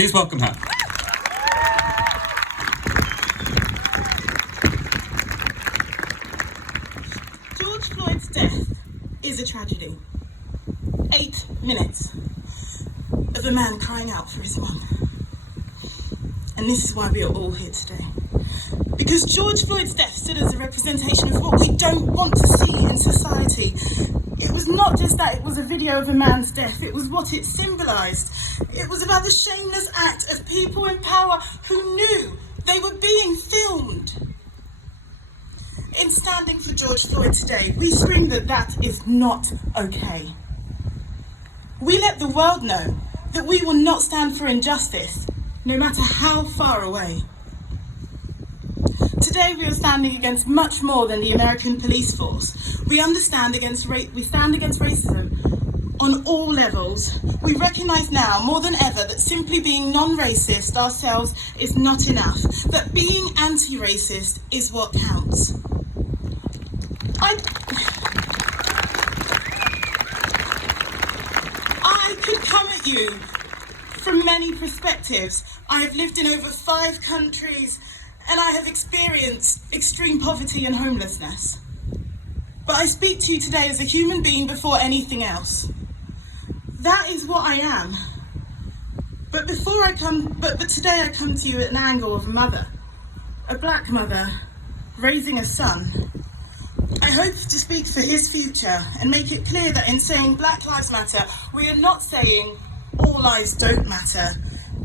Please welcome her. George Floyd's death is a tragedy. 8 minutes of a man crying out for his mum. And this is why we are all here today. Because George Floyd's death stood as a representation of what we don't want to see in society. It was not just that it was a video of a man's death, it was what it symbolised. It was about the shameless act of people in power who knew they were being filmed. In standing for George Floyd today, we scream that that is not okay. We let the world know that we will not stand for injustice, no matter how far away. Today we are standing against much more than the American police force. We stand against racism on all levels. We recognise now more than ever that simply being non-racist ourselves is not enough, that being anti-racist is what counts. I could come at you from many perspectives. I have lived in over 5 countries and I have experienced extreme poverty and homelessness. But I speak to you today as a human being before anything else. That is what I am. But today I come to you at an angle of a mother, a black mother, raising a son. I hope to speak for his future and make it clear that in saying Black Lives Matter, we are not saying all lives don't matter.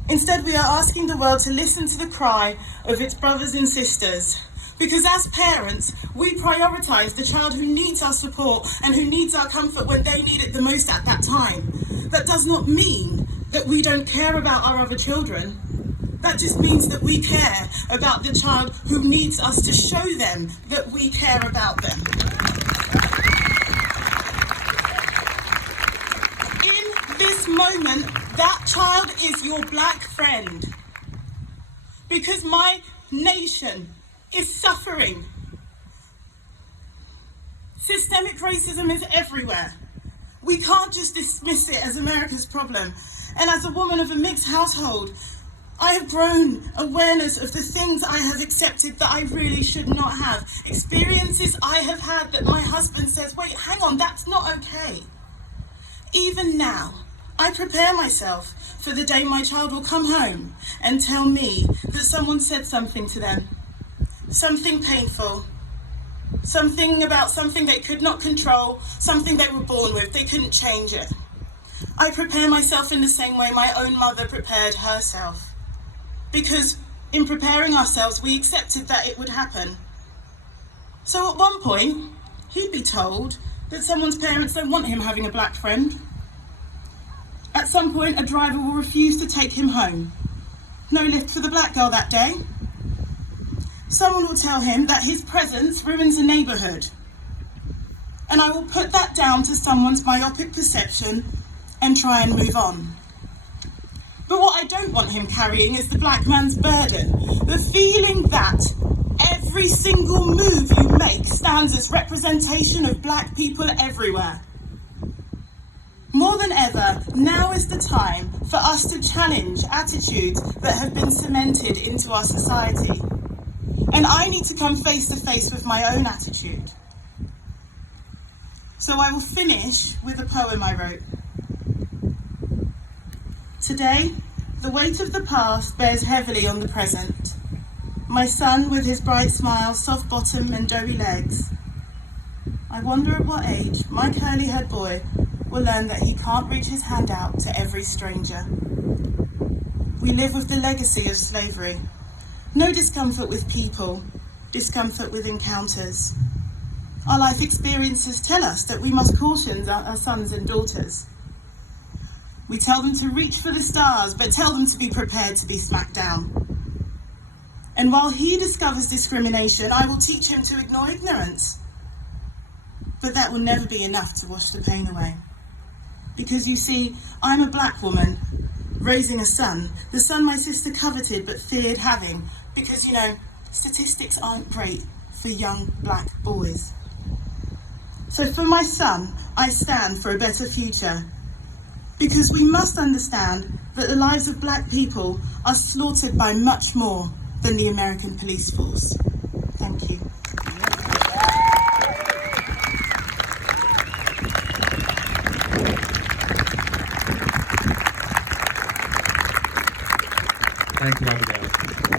Instead, we are asking the world to listen to the cry of its brothers and sisters. Because as parents, we prioritise the child who needs our support and who needs our comfort when they need it the most at that time. That does not mean that we don't care about our other children. That just means that we care about the child who needs us to show them that we care about them. In this moment, that child is your black friend. Because my nation is suffering. Systemic racism is everywhere. We can't just dismiss it as America's problem. And as a woman of a mixed household, I have grown awareness of the things I have accepted that I really should not have. Experiences I have had that my husband says, wait, hang on, that's not okay. Even now, I prepare myself for the day my child will come home and tell me that someone said something to them. Something painful. Something about something they could not control, something they were born with, they couldn't change it. I prepare myself in the same way my own mother prepared herself. Because in preparing ourselves, we accepted that it would happen. So at one point, he'd be told that someone's parents don't want him having a black friend. At some point, a driver will refuse to take him home. No lift for the black girl that day. Someone will tell him that his presence ruins a neighbourhood. And I will put that down to someone's myopic perception and try and move on. But what I don't want him carrying is the black man's burden. The feeling that every single move you make stands as representation of black people everywhere. More than ever, now is the time for us to challenge attitudes that have been cemented into our society. And I need to come face to face with my own attitude. So I will finish with a poem I wrote. Today, the weight of the past bears heavily on the present. My son with his bright smile, soft bottom and doughy legs. I wonder at what age my curly-haired boy will learn that he can't reach his hand out to every stranger. We live with the legacy of slavery. No discomfort with people, discomfort with encounters. Our life experiences tell us that we must caution our sons and daughters. We tell them to reach for the stars, but tell them to be prepared to be smacked down. And while he discovers discrimination, I will teach him to ignore ignorance. But that will never be enough to wash the pain away. Because you see, I'm a black woman raising a son, the son my sister coveted but feared having, because, statistics aren't great for young black boys. So for my son, I stand for a better future. Because we must understand that the lives of black people are slaughtered by much more than the American police force. Thank you. Thank you, Abigail.